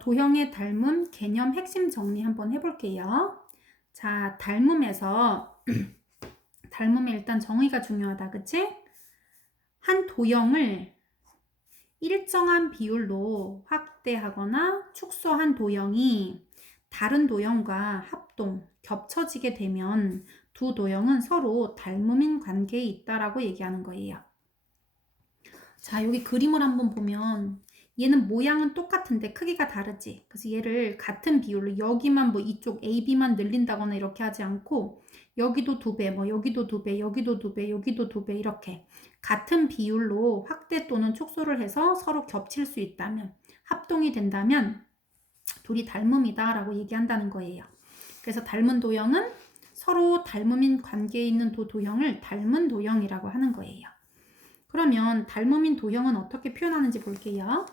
도형의 닮음 개념 핵심 정리 한번 해볼게요. 자, 닮음에서 닮음에 일단 정의가 중요하다, 그치? 한 도형을 일정한 비율로 확대하거나 축소한 도형이 다른 도형과 합동, 겹쳐지게 되면 두 도형은 서로 닮음인 관계에 있다라고 얘기하는 거예요. 자, 여기 그림을 한번 보면 얘는 모양은 똑같은데 크기가 다르지. 그래서 얘를 같은 비율로 여기만 뭐 이쪽 AB만 늘린다거나 이렇게 하지 않고 여기도 2배, 뭐 여기도 2배, 여기도 2배, 여기도 2배 이렇게 같은 비율로 확대 또는 축소를 해서 서로 겹칠 수 있다면, 합동이 된다면 둘이 닮음이다 라고 얘기한다는 거예요. 그래서 닮은 도형은 서로 닮음인 관계에 있는 두 도형을 닮은 도형이라고 하는 거예요. 그러면 닮음인 도형은 어떻게 표현하는지 볼게요.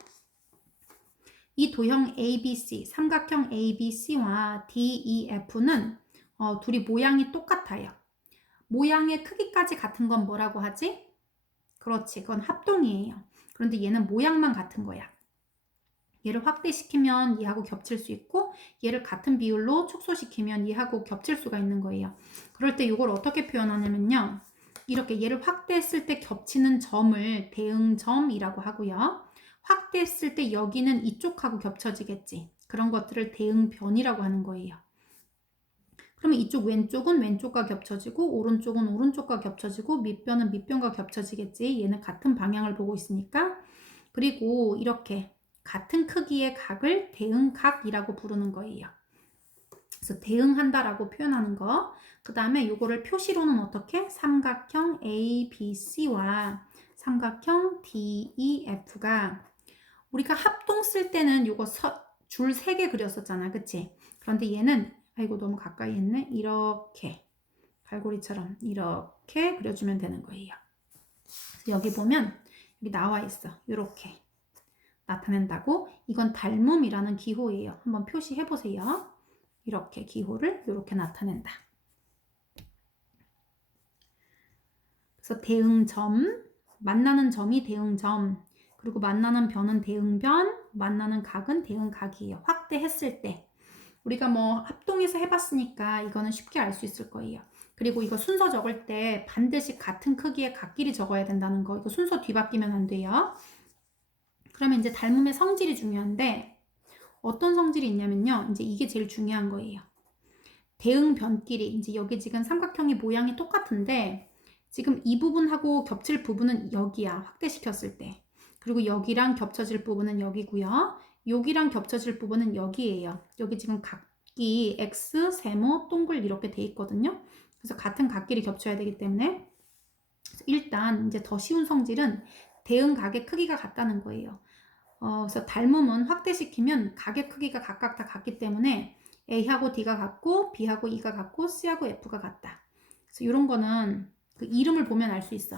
이 도형 ABC, 삼각형 ABC와 DEF는 둘이 모양이 똑같아요. 모양의 크기까지 같은 건 뭐라고 하지? 그렇지, 그건 합동이에요. 그런데 얘는 모양만 같은 거야. 얘를 확대시키면 얘하고 겹칠 수 있고 얘를 같은 비율로 축소시키면 얘하고 겹칠 수가 있는 거예요. 그럴 때 이걸 어떻게 표현하냐면요. 이렇게 얘를 확대했을 때 겹치는 점을 대응점이라고 하고요. 확대했을 때 여기는 이쪽하고 겹쳐지겠지. 그런 것들을 대응변이라고 하는 거예요. 그러면 이쪽 왼쪽은 왼쪽과 겹쳐지고 오른쪽은 오른쪽과 겹쳐지고 밑변은 밑변과 겹쳐지겠지. 얘는 같은 방향을 보고 있으니까. 그리고 이렇게 같은 크기의 각을 대응각이라고 부르는 거예요. 그래서 대응한다라고 표현하는 거. 그 다음에 이거를 표시로는 어떻게? 삼각형 ABC와 삼각형 DEF가 우리가 합동 쓸 때는 이거 줄 3개 그렸었잖아. 그치? 그런데 얘는 아이고 너무 가까이 했네. 이렇게 갈고리처럼 이렇게 그려주면 되는 거예요. 그래서 여기 보면 여기 나와 있어. 이렇게 나타낸다고. 이건 닮음이라는 기호예요. 한번 표시해 보세요. 이렇게 기호를 이렇게 나타낸다. 그래서 대응점, 만나는 점이 대응점, 그리고 만나는 변은 대응변, 만나는 각은 대응각이에요. 확대했을 때. 우리가 뭐 합동해서 해봤으니까 이거는 쉽게 알 수 있을 거예요. 그리고 이거 순서 적을 때 반드시 같은 크기의 각끼리 적어야 된다는 거. 이거 순서 뒤바뀌면 안 돼요. 그러면 이제 닮음의 성질이 중요한데 어떤 성질이 있냐면요. 이제 이게 제일 중요한 거예요. 대응변끼리 이제 여기 지금 삼각형의 모양이 똑같은데 지금 이 부분하고 겹칠 부분은 여기야. 확대시켰을 때. 그리고 여기랑 겹쳐질 부분은 여기고요. 여기랑 겹쳐질 부분은 여기예요. 여기 지금 각기 X, 세모, 동글 이렇게 돼 있거든요. 그래서 같은 각끼리 겹쳐야 되기 때문에 일단 이제 더 쉬운 성질은 대응각의 크기가 같다는 거예요. 그래서 닮음은 확대시키면 각의 크기가 각각 다 같기 때문에 A하고 D가 같고 B하고 E가 같고 C하고 F가 같다. 그래서 이런 거는 그 이름을 보면 알 수 있어.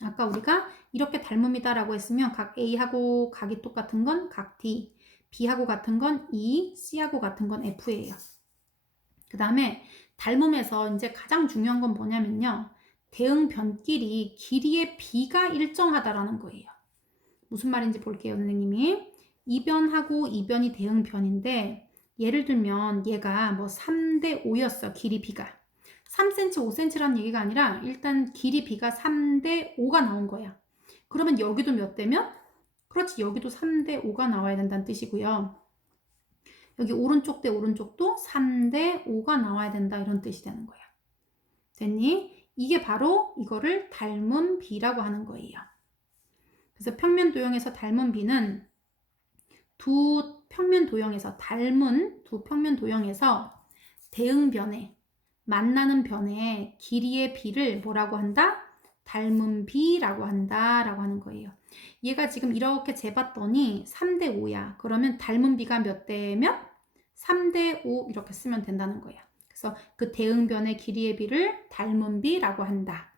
아까 우리가 이렇게 닮음이다라고 했으면 각 A하고 각이 똑같은 건 각 D, B하고 같은 건 E, C하고 같은 건 F예요. 그 다음에 닮음에서 이제 가장 중요한 건 뭐냐면요. 대응변끼리 길이의 B가 일정하다라는 거예요. 무슨 말인지 볼게요, 선생님이. 이변하고 이변이 대응변인데 예를 들면 얘가 뭐 3대 5였어, 길이 B가. 3cm, 5cm라는 얘기가 아니라 일단 길이 B가 3대 5가 나온 거야. 그러면 여기도 몇 대면? 그렇지, 여기도 3대 5가 나와야 된다는 뜻이고요. 여기 오른쪽 대 오른쪽도 3대 5가 나와야 된다 이런 뜻이 되는 거야. 됐니? 이게 바로 이거를 닮은 B라고 하는 거예요. 그래서 평면 도형에서 닮은 B는 두 평면 도형에서 대응변에 만나는 변의 길이의 B를 뭐라고 한다? 닮은 B라고 한다라고 하는 거예요. 얘가 지금 이렇게 재봤더니 3대 5야. 그러면 닮은 B가 몇 대 몇? 3대 5 이렇게 쓰면 된다는 거야. 그래서 그 대응변의 길이의 B를 닮은 B라고 한다.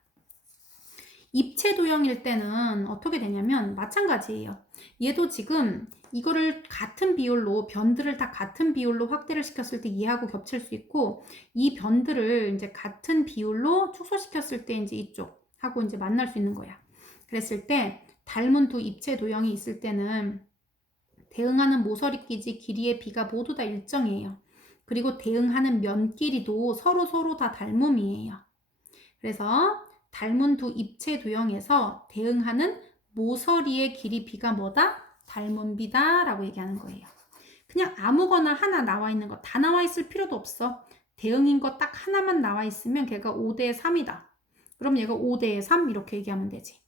입체 도형일 때는 어떻게 되냐면 마찬가지예요. 얘도 지금 이거를 같은 비율로 변들을 다 같은 비율로 확대를 시켰을 때 얘하고 겹칠 수 있고 이 변들을 이제 같은 비율로 축소시켰을 때 이제 이쪽하고 이제 만날 수 있는 거야. 그랬을 때 닮은 두 입체 도형이 있을 때는 대응하는 모서리끼지 길이의 비가 모두 다 일정이에요. 그리고 대응하는 면 길이도 서로 다 닮음이에요. 그래서 닮은 두 입체 도형에서 대응하는 모서리의 길이 비가 뭐다? 닮은 비다 라고 얘기하는 거예요. 그냥 아무거나 하나 나와 있는 거 다 나와 있을 필요도 없어. 대응인 거 딱 하나만 나와 있으면 걔가 5대 3이다. 그럼 얘가 5대 3 이렇게 얘기하면 되지.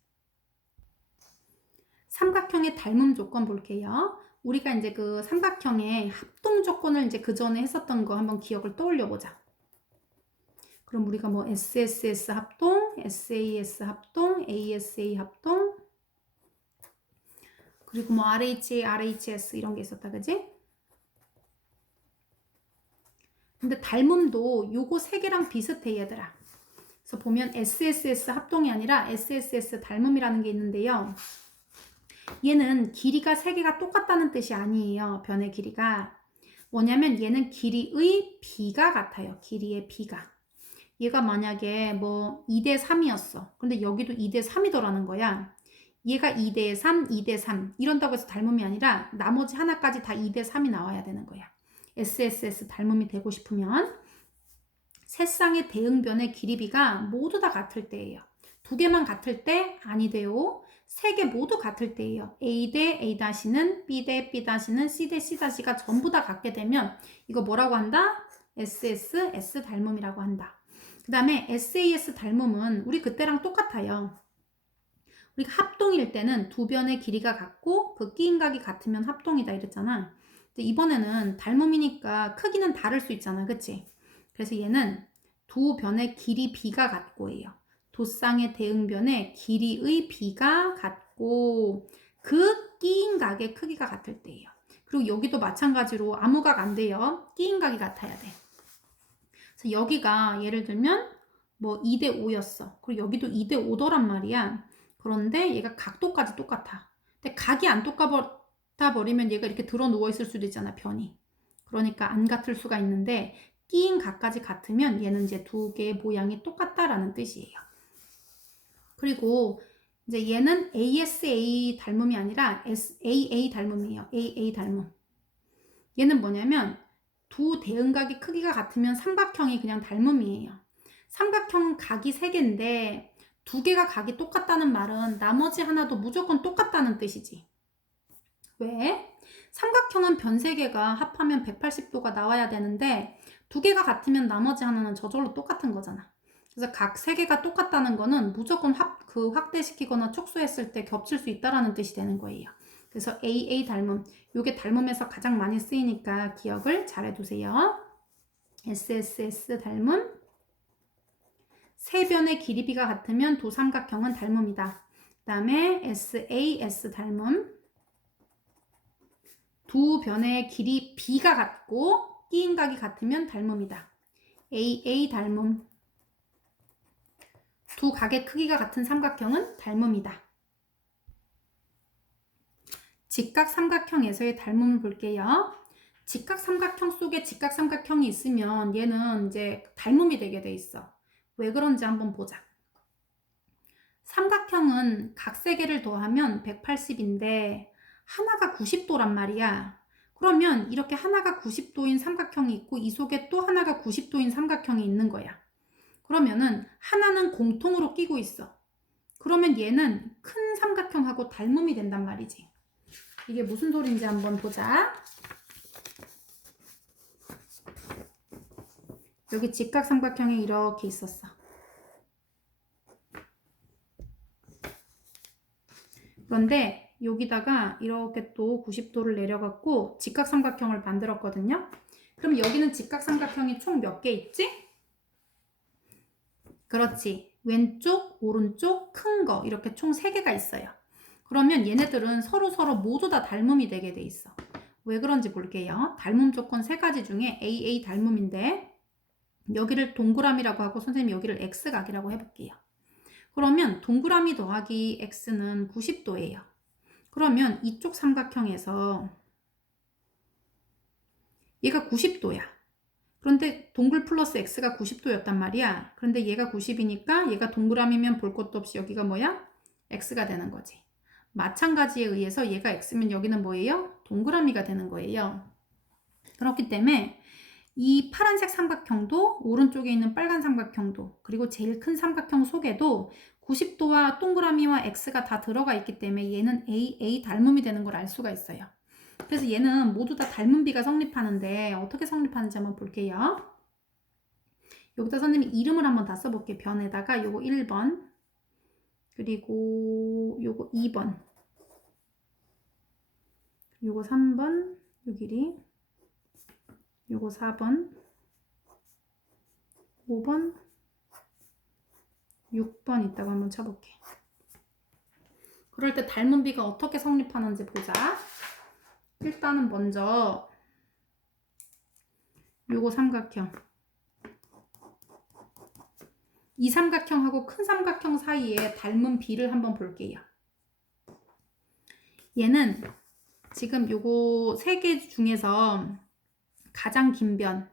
삼각형의 닮음 조건 볼게요. 우리가 이제 그 삼각형의 합동 조건을 이제 그 전에 했었던 거 한번 기억을 떠올려 보자. 그럼 우리가 뭐 SSS 합동, SAS 합동, ASA 합동, 그리고 뭐 RHA, RHS 이런 게 있었다, 그지? 근데 닮음도 요거 세 개랑 비슷해, 얘들아. 그래서 보면 SSS 합동이 아니라 SSS 닮음이라는 게 있는데요. 얘는 길이가 세 개가 똑같다는 뜻이 아니에요. 변의 길이가. 뭐냐면 얘는 길이의 비가 같아요. 길이의 비가. 얘가 만약에 뭐 2대 3이었어. 근데 여기도 2대 3이더라는 거야. 얘가 2대 3, 2대 3 이런다고 해서 닮음이 아니라 나머지 하나까지 다 2대 3이 나와야 되는 거야. SSS 닮음이 되고 싶으면 세 쌍의 대응변의 길이비가 모두 다 같을 때예요. 두 개만 같을 때 아니 돼요. 세 개 모두 같을 때예요. A 대 A-는 B 대 B-는 C 대 C-가 전부 다 같게 되면 이거 뭐라고 한다? SSS 닮음이라고 한다. 그 다음에 SAS 닮음은 우리 그때랑 똑같아요. 우리가 합동일 때는 두 변의 길이가 같고 그 끼인각이 같으면 합동이다 이랬잖아. 근데 이번에는 닮음이니까 크기는 다를 수 있잖아. 그치? 그래서 얘는 두 변의 길이 비가 같고예요. 두 쌍의 대응변의 길이의 비가 같고 그 끼인각의 크기가 같을 때예요. 그리고 여기도 마찬가지로 아무 각 안 돼요. 끼인각이 같아야 돼. 그래서 여기가 예를 들면 뭐 2대 5였어. 그리고 여기도 2대 5더란 말이야. 그런데 얘가 각도까지 똑같아. 근데 각이 안 똑같아 버리면 얘가 이렇게 들어 누워 있을 수도 있잖아, 변이. 그러니까 안 같을 수가 있는데 끼인 각까지 같으면 얘는 이제 두 개의 모양이 똑같다라는 뜻이에요. 그리고 이제 얘는 ASA 닮음이 아니라 AA 닮음이에요. AA 닮음. 얘는 뭐냐면 두 대응각의 크기가 같으면 삼각형이 그냥 닮음이에요. 삼각형 각이 3개인데 두 개가 각이 똑같다는 말은 나머지 하나도 무조건 똑같다는 뜻이지. 왜? 삼각형은 변 3개가 합하면 180도가 나와야 되는데 두 개가 같으면 나머지 하나는 저절로 똑같은 거잖아. 그래서 각 3개가 똑같다는 거는 무조건 확대시키거나 축소했을 때 겹칠 수 있다는 뜻이 되는 거예요. 그래서 AA 닮음, 이게 닮음에서 가장 많이 쓰이니까 기억을 잘 해두세요. SSS 닮음, 세 변의 길이비가 같으면 두 삼각형은 닮음이다. 그 다음에 SAS 닮음, 두 변의 길이 B가 같고 끼인각이 같으면 닮음이다. AA 닮음, 두 각의 크기가 같은 삼각형은 닮음이다. 직각삼각형에서의 닮음을 볼게요. 직각삼각형 속에 직각삼각형이 있으면 얘는 이제 닮음이 되게 돼 있어. 왜 그런지 한번 보자. 삼각형은 각 3개를 더하면 180인데 하나가 90도란 말이야. 그러면 이렇게 하나가 90도인 삼각형이 있고 이 속에 또 하나가 90도인 삼각형이 있는 거야. 그러면은 하나는 공통으로 끼고 있어. 그러면 얘는 큰 삼각형하고 닮음이 된단 말이지. 이게 무슨 소린지 한번 보자. 여기 직각삼각형이 이렇게 있었어. 그런데 여기다가 이렇게 또 90도를 내려갖고 직각삼각형을 만들었거든요. 그럼 여기는 직각삼각형이 총 몇 개 있지? 그렇지. 왼쪽, 오른쪽, 큰 거 이렇게 총 3개가 있어요. 그러면 얘네들은 서로 모두 다 닮음이 되게 돼 있어. 왜 그런지 볼게요. 닮음 조건 3가지 중에 AA 닮음인데 여기를 동그라미라고 하고 선생님이 여기를 X각이라고 해볼게요. 그러면 동그라미 더하기 X는 90도예요. 그러면 이쪽 삼각형에서 얘가 90도야. 그런데 동글 플러스 X가 90도였단 말이야. 그런데 얘가 90이니까 얘가 동그라미면 볼 것도 없이 여기가 뭐야? X가 되는 거지. 마찬가지에 의해서 얘가 X면 여기는 뭐예요? 동그라미가 되는 거예요. 그렇기 때문에 이 파란색 삼각형도 오른쪽에 있는 빨간 삼각형도 그리고 제일 큰 삼각형 속에도 90도와 동그라미와 X가 다 들어가 있기 때문에 얘는 A 닮음이 되는 걸 알 수가 있어요. 그래서 얘는 모두 다 닮은 비가 성립하는데 어떻게 성립하는지 한번 볼게요. 여기다 선생님이 이름을 한번 다 써볼게요. 변에다가 요거 1번 그리고 요거 2번 요거 3번 요 길이 요거 4번 5번 6번 있다고 한번 쳐볼게. 그럴 때 닮은 비가 어떻게 성립하는지 보자. 일단은 먼저 요거 삼각형 이 삼각형하고 큰 삼각형 사이에 닮은 비를 한번 볼게요. 얘는 지금 요거 3개 중에서 가장 긴 변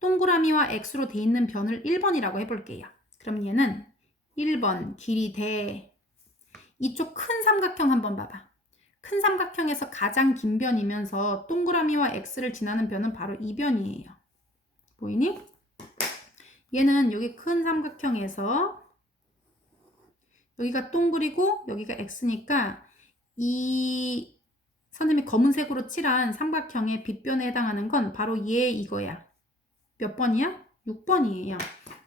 동그라미와 X로 돼 있는 변을 1번이라고 해볼게요. 그럼 얘는 1번 길이 대 이쪽 큰 삼각형 한번 봐봐. 큰 삼각형에서 가장 긴 변이면서 동그라미와 X를 지나는 변은 바로 이 변이에요. 보이니? 얘는 여기 큰 삼각형에서 여기가 동글이고 여기가 X니까 이 선생님이 검은색으로 칠한 삼각형의 빗변에 해당하는 건 바로 얘 이거야. 몇 번이야? 6번이에요.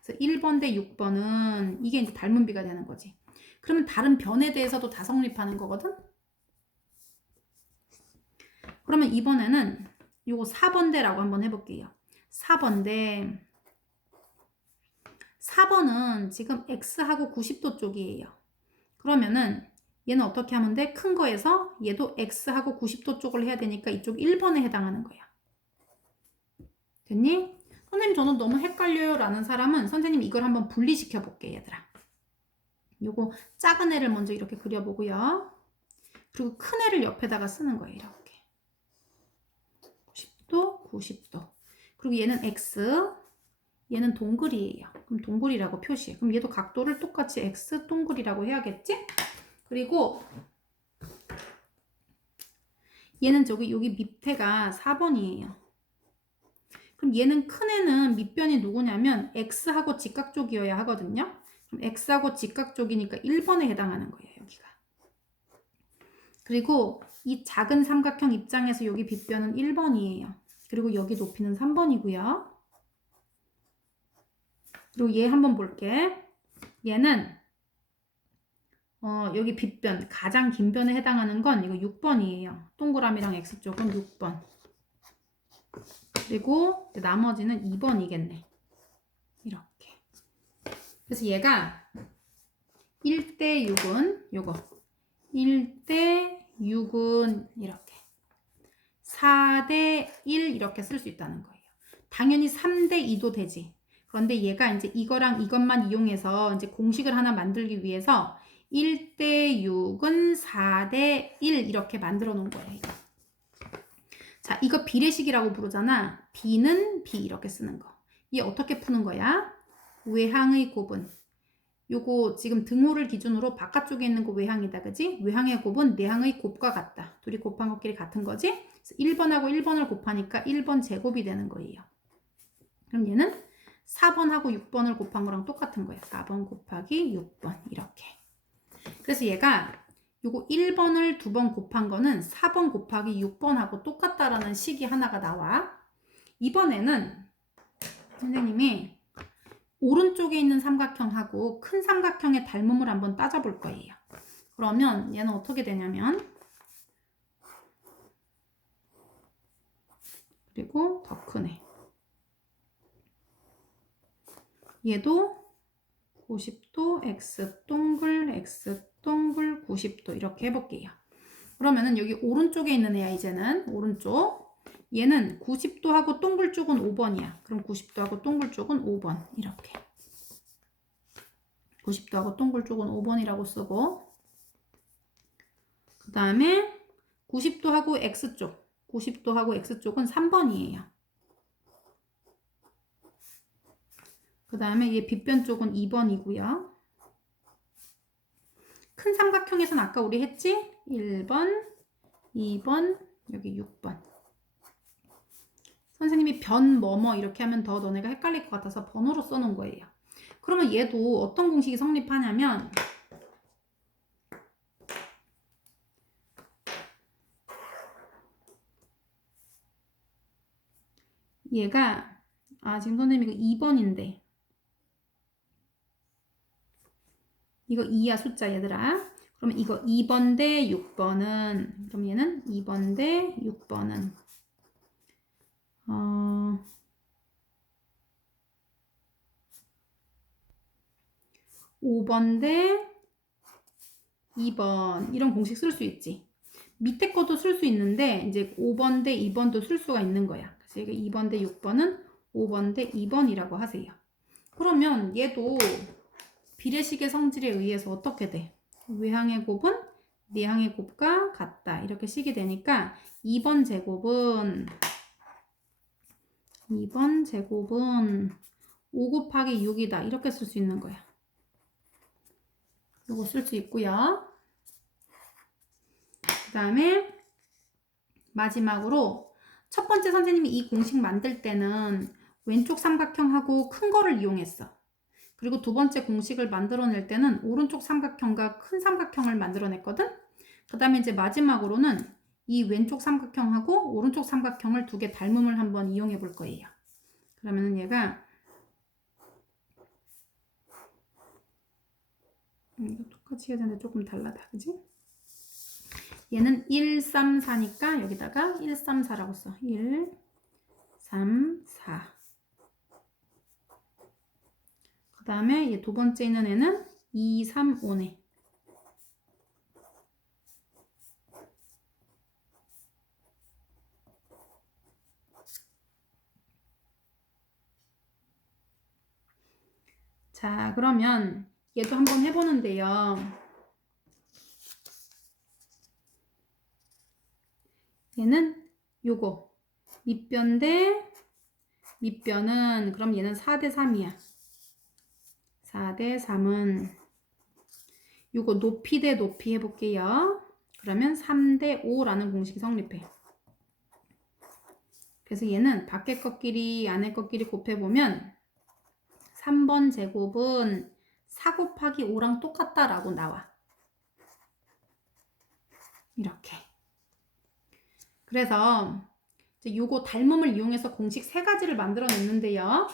그래서 1번 대 6번은 이게 이제 닮은 비가 되는 거지. 그러면 다른 변에 대해서도 다 성립하는 거거든? 그러면 이번에는 요거 4번대라고 한번 해볼게요. 4번대 4번은 지금 X하고 90도 쪽이에요. 그러면은 얘는 어떻게 하면 돼? 큰 거에서 얘도 X하고 90도 쪽을 해야 되니까 이쪽 1번에 해당하는 거야. 됐니? 선생님 저는 너무 헷갈려요 라는 사람은 선생님 이걸 한번 분리시켜 볼게 얘들아. 요거 작은 애를 먼저 이렇게 그려보고요. 그리고 큰 애를 옆에다가 쓰는 거예요. 이렇게 90도 90도 그리고 얘는 X 얘는 동글이에요. 그럼 동글이라고 표시해. 그럼 얘도 각도를 똑같이 X 동글이라고 해야겠지? 그리고 얘는 여기 밑에가 4번이에요. 그럼 얘는 큰 애는 밑변이 누구냐면 X하고 직각 쪽이어야 하거든요. 그럼 X하고 직각 쪽이니까 1번에 해당하는 거예요. 여기가. 그리고 이 작은 삼각형 입장에서 여기 빗변은 1번이에요. 그리고 여기 높이는 3번이고요. 그리고 얘 한번 볼게. 얘는 여기 빗변 가장 긴 변에 해당하는 건 이거 6번이에요. 동그라미랑 X쪽은 6번. 그리고 나머지는 2번이겠네. 이렇게. 그래서 얘가 1대 6은 요거 1대 6은 이렇게 4대 1 이렇게 쓸 수 있다는 거예요. 당연히 3대 2도 되지. 그런데 얘가 이제 이거랑 이것만 이용해서 이제 공식을 하나 만들기 위해서 1대 6은 4대 1 이렇게 만들어 놓은 거예요. 자, 이거 비례식이라고 부르잖아. B는 B 이렇게 쓰는 거. 이게 어떻게 푸는 거야? 외항의 곱은 요거 지금 등호를 기준으로 바깥쪽에 있는 거 외항이다. 그지? 외항의 곱은 내항의 곱과 같다. 둘이 곱한 것끼리 같은 거지? 그래서 1번하고 1번을 곱하니까 1번 제곱이 되는 거예요. 그럼 얘는 4번하고 6번을 곱한 거랑 똑같은 거야. 4번 곱하기 6번 이렇게. 그래서 얘가 요거 1번을 2번 곱한 거는 4번 곱하기 6번하고 똑같다라는 식이 하나가 나와. 이번에는 선생님이 오른쪽에 있는 삼각형하고 큰 삼각형의 닮음을 한번 따져볼 거예요. 그러면 얘는 어떻게 되냐면 그리고 더 크네. 얘도 90도 X 동글 X 동글 90도 이렇게 해볼게요. 그러면은 여기 오른쪽에 있는 애야. 이제는 오른쪽 얘는 90도하고 동글 쪽은 5번이야. 그럼 90도하고 동글 쪽은 5번 이렇게 90도하고 동글 쪽은 5번이라고 쓰고 그 다음에 90도하고 X쪽 90도하고 X쪽은 3번이에요. 그 다음에 얘 빗변 쪽은 2번이고요. 큰 삼각형에서는 아까 우리 했지? 1번, 2번, 여기 6번. 선생님이 변 뭐뭐 이렇게 하면 더 너네가 헷갈릴 것 같아서 번호로 써놓은 거예요. 그러면 얘도 어떤 공식이 성립하냐면 얘가 지금 선생님 이거 2번인데 이거 2야 숫자 얘들아. 그러면 이거 2번 대 6번은 그럼 얘는 2번 대 6번은 5번 대 2번 이런 공식 쓸 수 있지. 밑에 것도 쓸 수 있는데 이제 5번 대 2번도 쓸 수가 있는 거야. 그래서 이거 2번 대 6번은 5번 대 2번이라고 하세요. 그러면 얘도 비례식의 성질에 의해서 어떻게 돼? 외항의 곱은 내항의 곱과 같다. 이렇게 식이 되니까 2번 제곱은 5 곱하기 6이다. 이렇게 쓸 수 있는 거야. 이거 쓸 수 있고요. 그 다음에 마지막으로 첫 번째 선생님이 이 공식 만들 때는 왼쪽 삼각형하고 큰 거를 이용했어. 그리고 두 번째 공식을 만들어낼 때는 오른쪽 삼각형과 큰 삼각형을 만들어냈거든. 그 다음에 이제 마지막으로는 이 왼쪽 삼각형하고 오른쪽 삼각형을 두 개 닮음을 한번 이용해 볼 거예요. 그러면은 얘가 이거 똑같이 해야 되는데 조금 달라다, 그지? 얘는 1, 3, 4니까 여기다가 1, 3, 4라고 써. 1, 3, 4. 그 다음에 얘 두 번째 있는 애는 2, 3, 5네. 자, 그러면 얘도 한번 해보는데요. 얘는 요거 밑변 대 밑변은 그럼 얘는 4대 3이야. 4대 3은 요거 높이 대 높이 해볼게요. 그러면 3대 5라는 공식이 성립해. 그래서 얘는 밖에 것끼리 안에 것끼리 곱해보면 3번 제곱은 4 곱하기 5랑 똑같다라고 나와. 이렇게. 그래서 이제 요거 닮음을 이용해서 공식 3가지를 만들어냈는데요.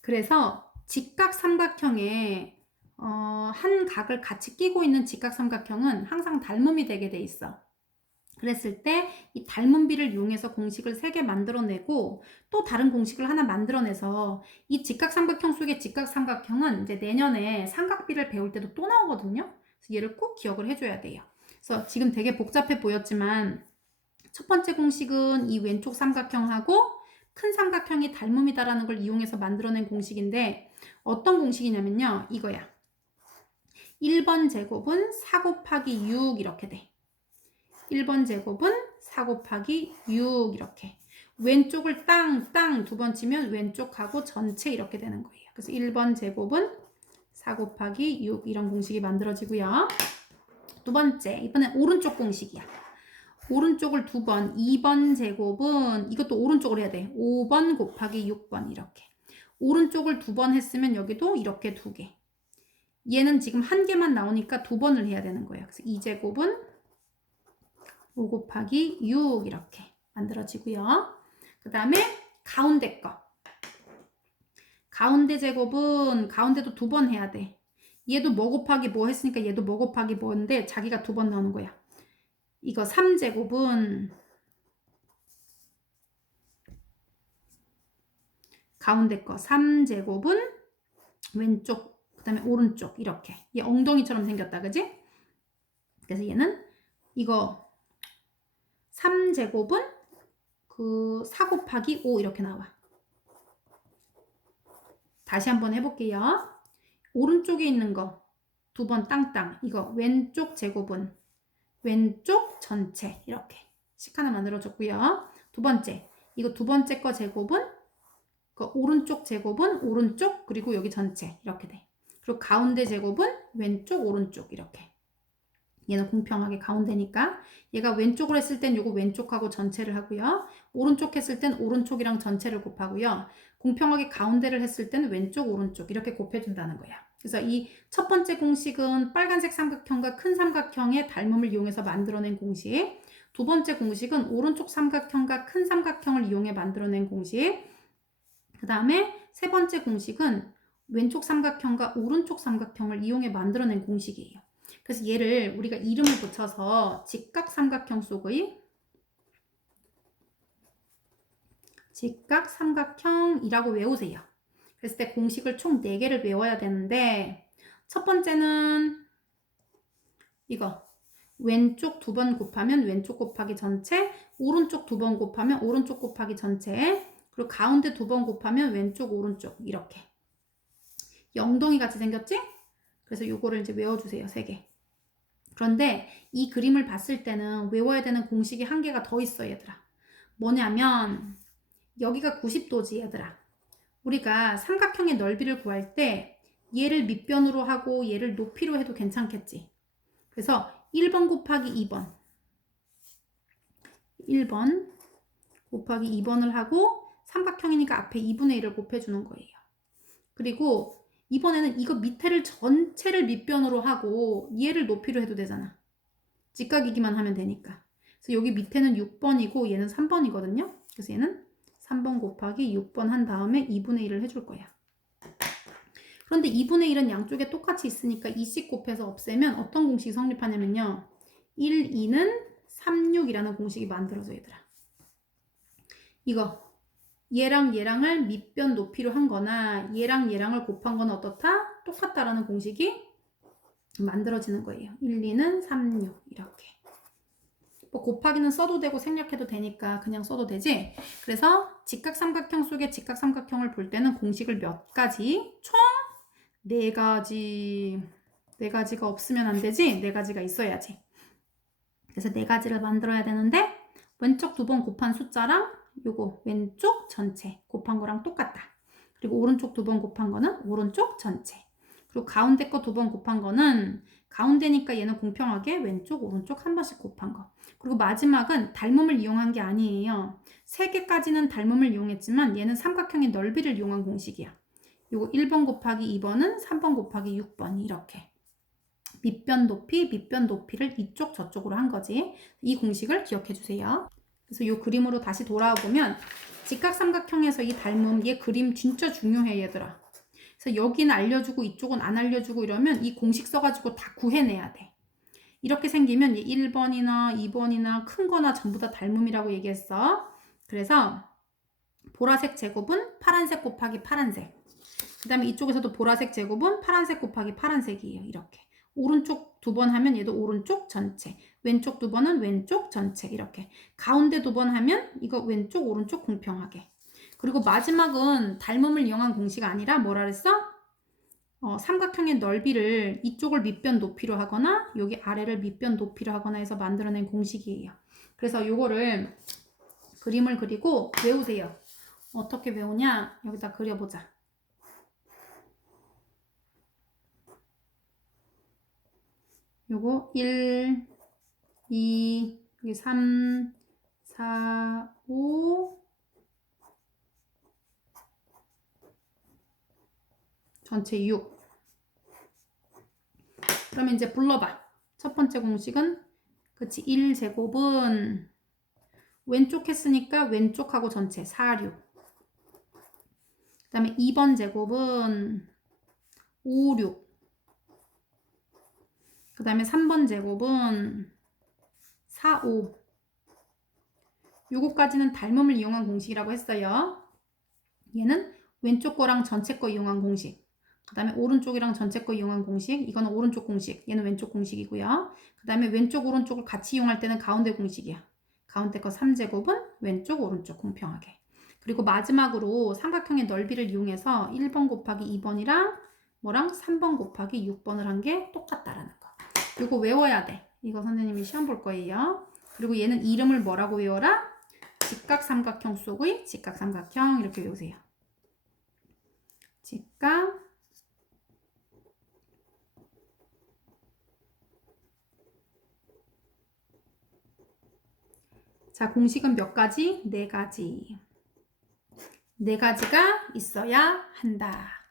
그래서 직각삼각형에 한 각을 같이 끼고 있는 직각삼각형은 항상 닮음이 되게 돼 있어. 그랬을 때 이 닮음비를 이용해서 공식을 3개 만들어내고 또 다른 공식을 하나 만들어내서 이 직각삼각형 속의 직각삼각형은 이제 내년에 삼각비를 배울 때도 또 나오거든요. 그래서 얘를 꼭 기억을 해줘야 돼요. 그래서 지금 되게 복잡해 보였지만 첫 번째 공식은 이 왼쪽 삼각형하고 큰 삼각형이 닮음이다라는 걸 이용해서 만들어낸 공식인데 어떤 공식이냐면요. 이거야. 1번 제곱은 4 곱하기 6 이렇게 돼. 1번 제곱은 4 곱하기 6 이렇게. 왼쪽을 땅 두 번 치면 왼쪽하고 전체 이렇게 되는 거예요. 그래서 1번 제곱은 4 곱하기 6 이런 공식이 만들어지고요. 두 번째, 이번엔 오른쪽 공식이야. 오른쪽을 2번, 2번 제곱은 이것도 오른쪽으로 해야 돼. 5번 곱하기 6번 이렇게. 오른쪽을 2번 했으면 여기도 이렇게 2개. 얘는 지금 1개만 나오니까 2번을 해야 되는 거예요. 그래서 2제곱은 5 곱하기 6 이렇게 만들어지고요. 그 다음에 가운데 거. 가운데 제곱은 가운데도 2번 해야 돼. 얘도 뭐 곱하기 뭐 했으니까 얘도 뭐 곱하기 뭐인데 자기가 2번 나오는 거야. 이거 3제곱은 가운데 거 3제곱은 왼쪽 그 다음에 오른쪽 이렇게 얘 엉덩이처럼 생겼다 그지? 그래서 얘는 이거 3제곱은 그 4 곱하기 5 이렇게 나와. 다시 한번 해볼게요. 오른쪽에 있는 거 2번 땅땅 이거 왼쪽 제곱은 왼쪽 전체 이렇게 식 하나 만들어줬고요. 두 번째 이거 두 번째 거 제곱은 그 오른쪽 제곱은 오른쪽 그리고 여기 전체 이렇게 돼. 그리고 가운데 제곱은 왼쪽 오른쪽 이렇게. 얘는 공평하게 가운데니까. 얘가 왼쪽으로 했을 땐 요거 왼쪽하고 전체를 하고요. 오른쪽 했을 땐 오른쪽이랑 전체를 곱하고요. 공평하게 가운데를 했을 때는 왼쪽, 오른쪽 이렇게 곱해준다는 거야. 그래서 이 첫 번째 공식은 빨간색 삼각형과 큰 삼각형의 닮음을 이용해서 만들어낸 공식. 두 번째 공식은 오른쪽 삼각형과 큰 삼각형을 이용해 만들어낸 공식. 그 다음에 세 번째 공식은 왼쪽 삼각형과 오른쪽 삼각형을 이용해 만들어낸 공식이에요. 그래서 얘를 우리가 이름을 붙여서 직각삼각형 속의 직각삼각형이라고 외우세요. 그랬을 때 공식을 총 4개를 외워야 되는데 첫 번째는 이거 왼쪽 2번 곱하면 왼쪽 곱하기 전체, 오른쪽 2번 곱하면 오른쪽 곱하기 전체, 그리고 가운데 2번 곱하면 왼쪽 오른쪽 이렇게 영동이 같이 생겼지? 그래서 요거를 이제 외워주세요. 3개. 그런데 이 그림을 봤을 때는 외워야 되는 공식이 한 개가 더 있어 얘들아. 뭐냐면 여기가 90도지 얘들아. 우리가 삼각형의 넓이를 구할 때 얘를 밑변으로 하고 얘를 높이로 해도 괜찮겠지. 그래서 1번 곱하기 2번 1번 곱하기 2번을 하고 삼각형이니까 앞에 2분의 1을 곱해주는 거예요. 그리고 이번에는 이거 밑에를 전체를 밑변으로 하고 얘를 높이로 해도 되잖아. 직각이기만 하면 되니까. 그래서 여기 밑에는 6번이고 얘는 3번이거든요. 그래서 얘는 3번 곱하기 6번 한 다음에 2분의 1을 해줄 거야. 그런데 2분의 1은 양쪽에 똑같이 있으니까 2씩 곱해서 없애면 어떤 공식이 성립하냐면요. 1, 2는 3, 6이라는 공식이 만들어져 얘들아. 이거 얘랑 얘랑을 밑변 높이로 한 거나 얘랑 얘랑을 곱한 건 어떻다? 똑같다라는 공식이 만들어지는 거예요. 1, 2는 3, 6 이렇게. 뭐 곱하기는 써도 되고 생략해도 되니까 그냥 써도 되지. 그래서 직각삼각형 속에 직각삼각형을 볼 때는 공식을 몇 가지? 총 4가지. 4가지가 없으면 안 되지. 4가지가 있어야지. 그래서 4가지를 만들어야 되는데 왼쪽 2번 곱한 숫자랑 요거 왼쪽 전체 곱한 거랑 똑같다. 그리고 오른쪽 2번 곱한 거는 오른쪽 전체. 그리고 가운데 거 2번 곱한 거는 가운데니까 얘는 공평하게 왼쪽 오른쪽 한 번씩 곱한 거. 그리고 마지막은 닮음을 이용한 게 아니에요. 3개까지는 닮음을 이용했지만 얘는 삼각형의 넓이를 이용한 공식이야. 요거 1번 곱하기 2번은 3번 곱하기 6번 이렇게. 밑변 높이, 밑변 높이를 이쪽 저쪽으로 한 거지. 이 공식을 기억해 주세요. 그래서 이 그림으로 다시 돌아와 보면 직각삼각형에서 이 닮음, 얘 그림 진짜 중요해 얘들아. 그래서 여기는 알려주고 이쪽은 안 알려주고 이러면 이 공식 써가지고 다 구해내야 돼. 이렇게 생기면 1번이나 2번이나 큰 거나 전부 다 닮음이라고 얘기했어. 그래서 보라색 제곱은 파란색 곱하기 파란색. 그 다음에 이쪽에서도 보라색 제곱은 파란색 곱하기 파란색이에요. 이렇게. 오른쪽 2번 하면 얘도 오른쪽 전체. 왼쪽 2번은 왼쪽 전체. 이렇게. 가운데 2번 하면 이거 왼쪽 오른쪽 공평하게. 그리고 마지막은 닮음을 이용한 공식 아니라 뭐라 그랬어? 삼각형의 넓이를 이쪽을 밑변 높이로 하거나 여기 아래를 밑변 높이로 하거나 해서 만들어낸 공식이에요. 그래서 요거를 그림을 그리고 외우세요. 어떻게 외우냐? 여기다 그려보자. 요거 1, 2, 여기 3, 4, 5 전체 6. 그러면 이제 불러봐. 첫 번째 공식은 그치 1제곱은 왼쪽 했으니까 왼쪽하고 전체 4, 6. 그 다음에 2번 제곱은 5, 6. 그 다음에 3번 제곱은 4, 5. 요거까지는 닮음을 이용한 공식이라고 했어요. 얘는 왼쪽 거랑 전체 거 이용한 공식. 그 다음에 오른쪽이랑 전체 거 이용한 공식. 이거는 오른쪽 공식. 얘는 왼쪽 공식이고요. 그 다음에 왼쪽 오른쪽을 같이 이용할 때는 가운데 공식이야. 가운데 거 3제곱은 왼쪽 오른쪽 공평하게. 그리고 마지막으로 삼각형의 넓이를 이용해서 1번 곱하기 2번이랑 뭐랑 3번 곱하기 6번을 한 게 똑같다라는 거. 이거 외워야 돼. 이거 선생님이 시험 볼 거예요. 그리고 얘는 이름을 뭐라고 외워라? 직각삼각형 속의 직각삼각형 이렇게 외우세요. 직각 자, 공식은 몇 가지? 네 가지. 네 가지가 있어야 한다.